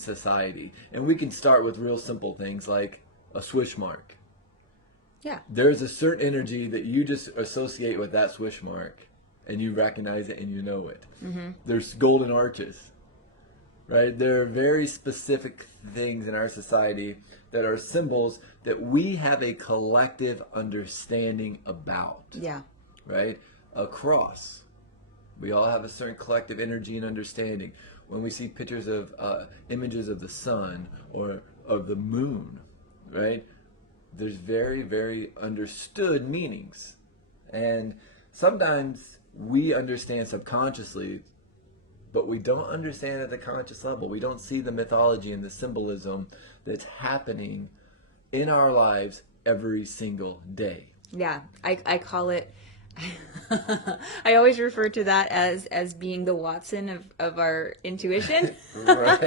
society. And we can start with real simple things like a swish mark. Yeah. There's a certain energy that you just associate with that swish mark, and you recognize it and you know it. Mm-hmm. There's golden arches, right? There are very specific things in our society that are symbols that we have a collective understanding about. Yeah. Right? A cross. We all have a certain collective energy and understanding. When we see pictures of images of the sun or of the moon, right? There's very, very understood meanings. And sometimes we understand subconsciously, but we don't understand at the conscious level. We don't see the mythology and the symbolism that's happening in our lives every single day. Yeah, I call it, I always refer to that as being the Watson of our intuition. Right.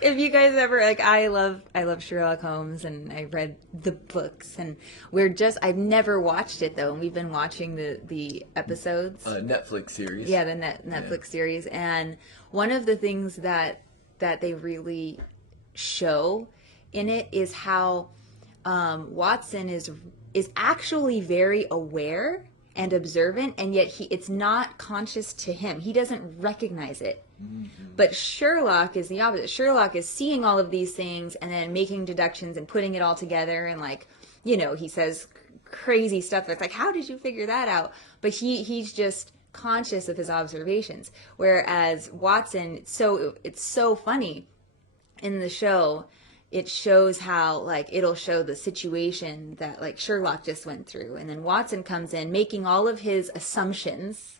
If you guys ever, like, I love Sherlock Holmes, and I read the books, and I've never watched it though, and we've been watching the episodes. Netflix series. Yeah, the Netflix series. And one of the things that they really show in it is how Watson is actually very aware and observant, and yet it's not conscious to him. He doesn't recognize it. Mm-hmm. But Sherlock is the opposite. Sherlock is seeing all of these things and then making deductions and putting it all together, and, like, you know, he says crazy stuff that's like, how did you figure that out? But he's just conscious of his observations. Whereas Watson, it's so funny in the show. It shows how, like, it'll show the situation that, like, Sherlock just went through. And then Watson comes in making all of his assumptions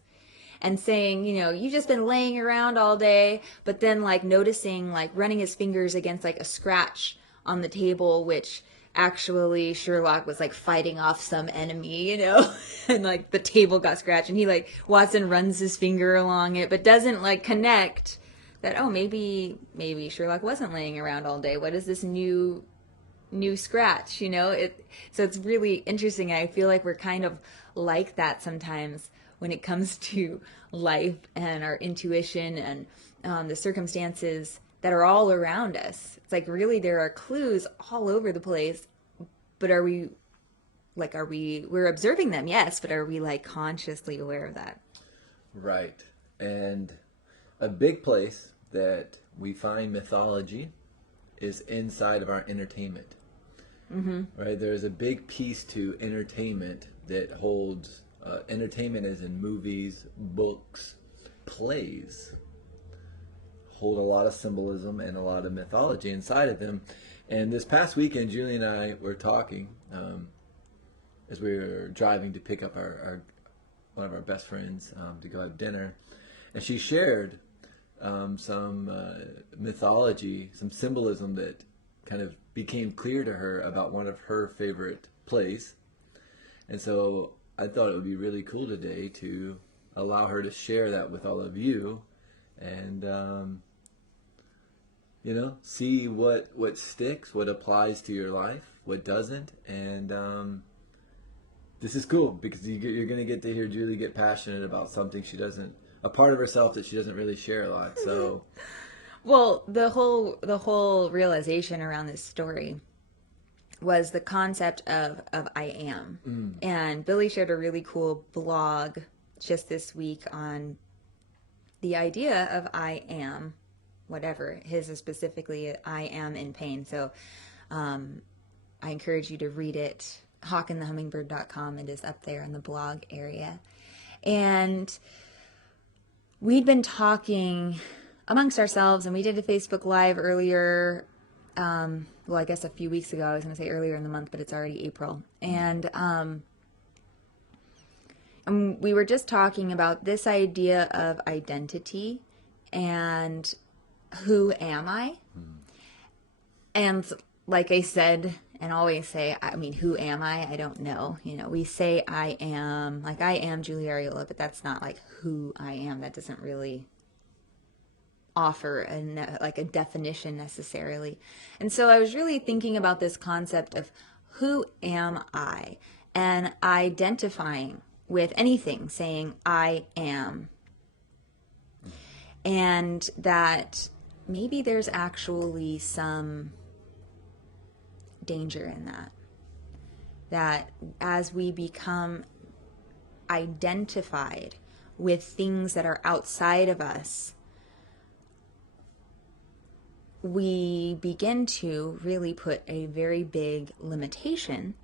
and saying, you know, you've just been laying around all day. But then, like, noticing, like, running his fingers against, like, a scratch on the table, which actually Sherlock was, like, fighting off some enemy, you know. And, like, the table got scratched. And Watson runs his finger along it, but doesn't, like, connect that, oh, maybe Sherlock wasn't laying around all day. What is this new scratch, you know? So it's really interesting. I feel like we're kind of like that sometimes when it comes to life and our intuition and the circumstances that are all around us. It's like, really, there are clues all over the place, but we're observing them, yes, but are we, like, consciously aware of that? Right. And a big place that we find mythology is inside of our entertainment. Mm-hmm. Right? There's a big piece to entertainment that holds entertainment, as in movies, books, plays, hold a lot of symbolism and a lot of mythology inside of them. And this past weekend, Julie and I were talking as we were driving to pick up one of our best friends to go have dinner, and she shared some mythology, some symbolism that kind of became clear to her about one of her favorite plays. And so I thought it would be really cool today to allow her to share that with all of you, and see what sticks, what applies to your life, what doesn't. And this is cool because you're going to get to hear Julie get passionate about something a part of herself that she doesn't really share a lot. So, well, the whole realization around this story was the concept of I am. And Billy shared a really cool blog just this week on the idea of I am, whatever. His is specifically I am in pain. So I encourage you to read it. hawkandthehummingbird.com. It is up there in the blog area. And we'd been talking amongst ourselves, and we did a Facebook Live earlier, I guess a few weeks ago. I was going to say earlier in the month, but it's already April. And we were just talking about this idea of identity and who am I? And like I said, and always say, I mean, who am I? I don't know. You know, we say I am, like I am Julie Ariola, but that's not like who I am. That doesn't really offer a definition necessarily. And so I was really thinking about this concept of who am I, and identifying with anything, saying I am. And that maybe there's actually some danger in that. That as we become identified with things that are outside of us, we begin to really put a very big limitation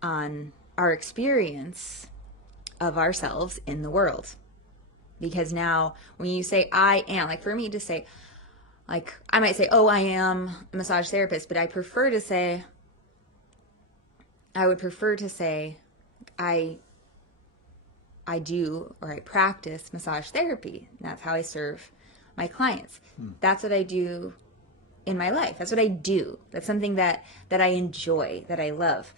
on our experience of ourselves in the world. Because now when you say I am, like for me to say, like I might say, oh, I am a massage therapist, but I would prefer to say I do, or I practice massage therapy. That's how I serve my clients. That's what I do in my life. That's what I do. That's something that I enjoy, that I love.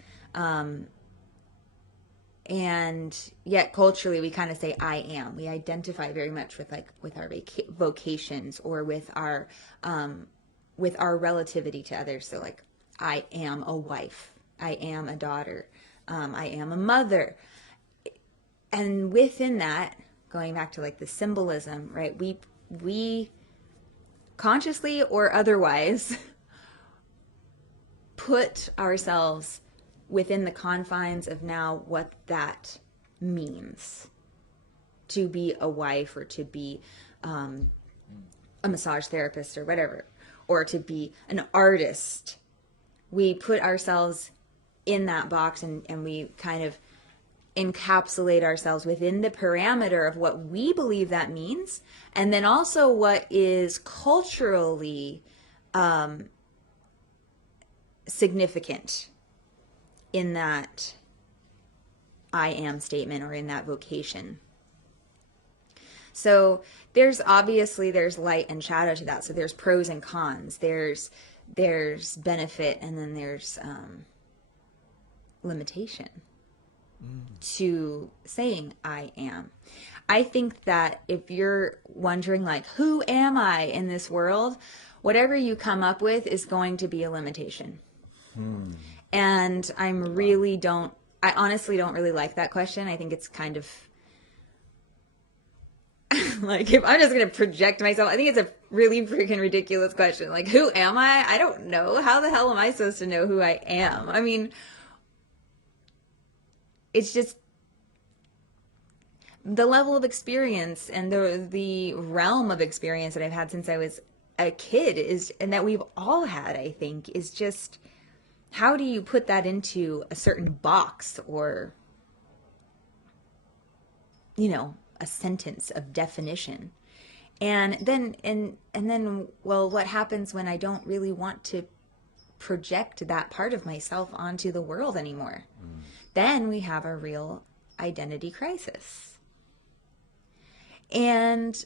And yet culturally we kind of say I am. We identify very much with our vocations, or with our relativity to others. So like, I am a wife. I am a daughter. I am a mother. And within that, going back to like the symbolism, right? We consciously or otherwise put ourselves within the confines of now what that means to be a wife, or to be a massage therapist, or whatever, or to be an artist. We put ourselves in that box, and we kind of encapsulate ourselves within the parameter of what we believe that means, and then also what is culturally significant in that I am statement, or in that vocation. So there's light and shadow to that. So there's pros and cons. There's benefit, and then there's limitation to saying I am. I think that if you're wondering like, who am I in this world? Whatever you come up with is going to be a limitation. And I honestly don't really like that question. I think it's kind of like, if I'm just going to project myself, I think it's a really freaking ridiculous question. Like, who am I? I don't know. How the hell am I supposed to know who I am? I mean, it's just the level of experience and the realm of experience that I've had since I was a kid and that we've all had, I think, is just, how do you put that into a certain box, or, a sentence of definition? And then, well, what happens when I don't really want to project that part of myself onto the world anymore? Then we have a real identity crisis. And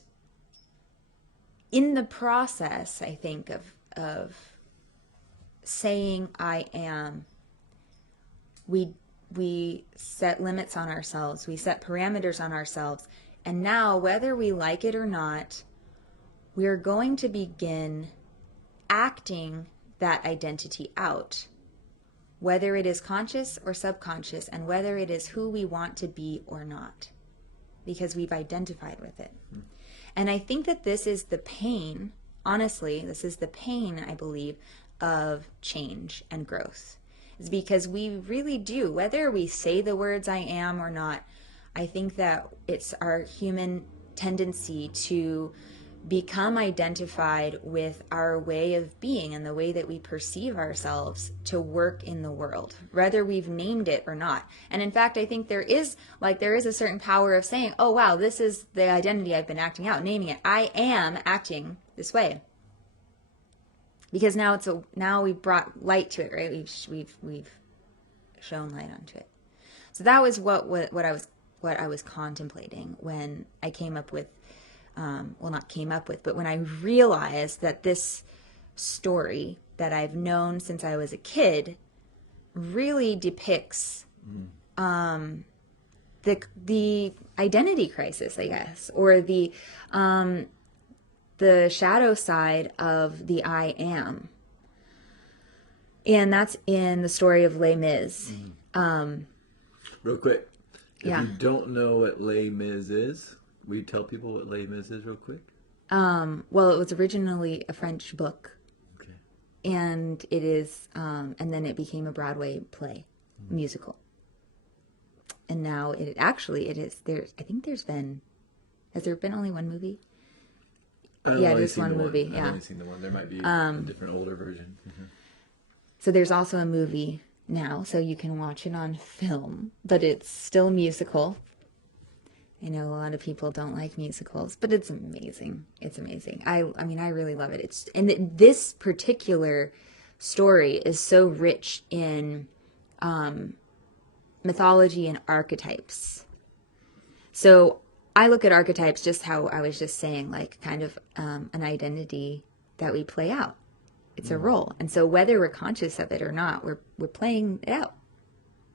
in the process, I think, of saying I am, we set limits on ourselves, we set parameters on ourselves, and now, whether we like it or not, we're going to begin acting that identity out, whether it is conscious or subconscious, and whether it is who we want to be or not, because we've identified with it. And I think that this is the pain, honestly, this is the pain, I believe, of change and growth. Is because we really do, whether we say the words I am or not, I think that it's our human tendency to become identified with our way of being and the way that we perceive ourselves to work in the world, whether we've named it or not. And in fact, I think there is a certain power of saying, oh wow, this is the identity I've been acting out, naming it. I am acting this way. Because now we've brought light to it, right? We've shown light onto it. So that was what I was contemplating when I came up with, not came up with, but when I realized that this story that I've known since I was a kid really depicts the identity crisis, I guess, or the shadow side of the I am. And that's in the story of Les Mis. Real quick, if Yeah. you don't know what Les Mis is, will you tell people what Les Mis is real quick? Well, it was originally a French book, Okay. and it is, and then it became a Broadway play, musical. And now it is, I think has there been only one movie? I've Yeah, only just seen one the movie, I've yeah. only seen the one. There might be a different older version. So there's also a movie now, so you can watch it on film, but it's still a musical. I know a lot of people don't like musicals, but it's amazing. It's amazing. I mean, I really love it. This particular story is so rich in mythology and archetypes. So I look at archetypes just how I was just saying, like kind of an identity that we play out. It's a role, and so whether we're conscious of it or not, we're playing it out.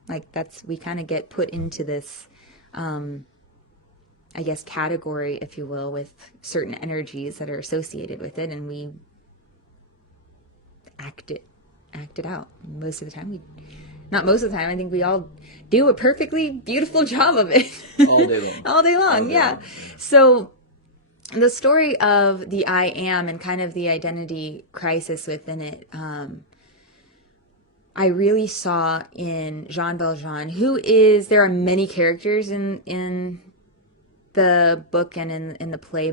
Like we kind of get put into this, I guess, category, if you will, with certain energies that are associated with it, and we act it out. Most of the time, not most of the time, I think we all do a perfectly beautiful job of it. All day long. All day long, yeah. So the story of the I am and kind of the identity crisis within it, I really saw in Jean Valjean, there are many characters in the book and in the play,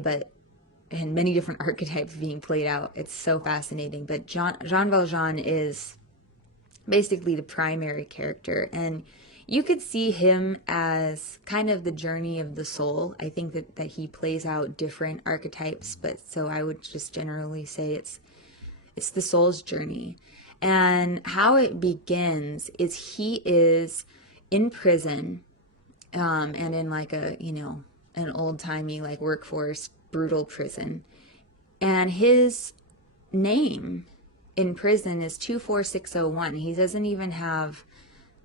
and many different archetypes being played out. It's so fascinating. But Jean Valjean is basically the primary character, and you could see him as kind of the journey of the soul. I think that he plays out different archetypes, but so I would just generally say it's the soul's journey. And how it begins is he is in prison, and in like an old-timey like workforce brutal prison, and his name in prison is 24601. He doesn't even have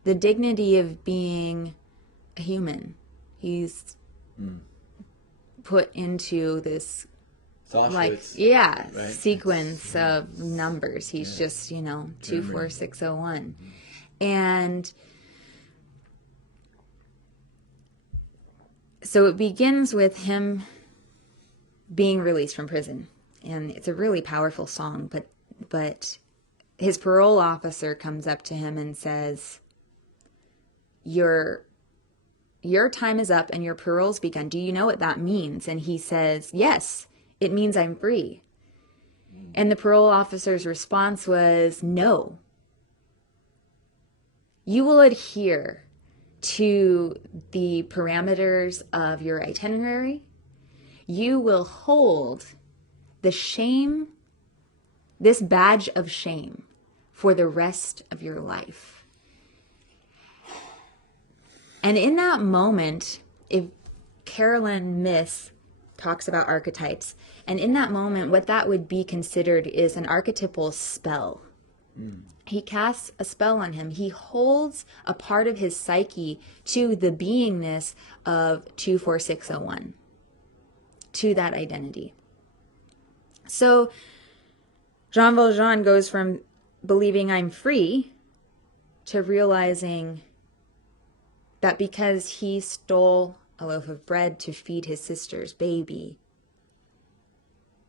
the dignity of being a human. He's put into this Right? sequence of numbers. He's just 24601. And so it begins with him being released from prison, and it's a really powerful song, but his parole officer comes up to him and says, your time is up and your parole's begun. Do you know what that means? And he says, yes, it means I'm free. And the parole officer's response was, no. You will adhere to the parameters of your itinerary. You will hold the shame, this badge of shame, for the rest of your life. And in that moment, if Carolyn Myss talks about archetypes, and in that moment, what that would be considered is an archetypal spell. He casts a spell on him. He holds a part of his psyche to the beingness of 24601, to that identity. So Jean Valjean goes from believing I'm free to realizing that because he stole a loaf of bread to feed his sister's baby,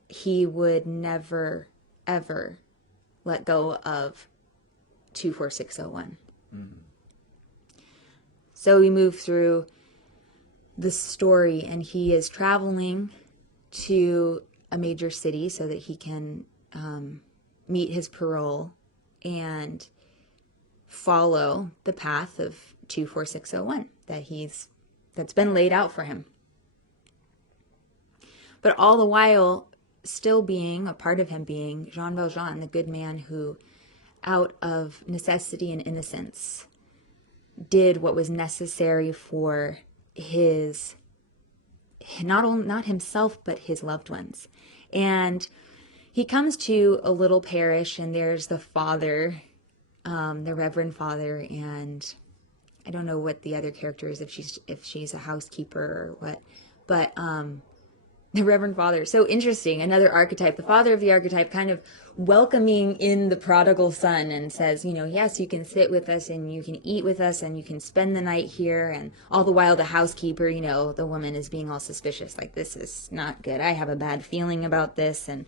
he would never, ever let go of 24601. So we move through the story, and he is traveling to a major city so that he can meet his parole and follow the path of 24601 that's been laid out for him. But all the while, still being a part of him being Jean Valjean, the good man who, out of necessity and innocence, did what was necessary for his, not himself, but his loved ones. And he comes to a little parish, and there's the father, the Reverend Father, and I don't know what the other character is, if she's a housekeeper or what, but The Reverend Father. So interesting. Another archetype. The father of the archetype kind of welcoming in the prodigal son and says, yes, you can sit with us and you can eat with us and you can spend the night here. And all the while the housekeeper, the woman is being all suspicious. Like, this is not good. I have a bad feeling about this. And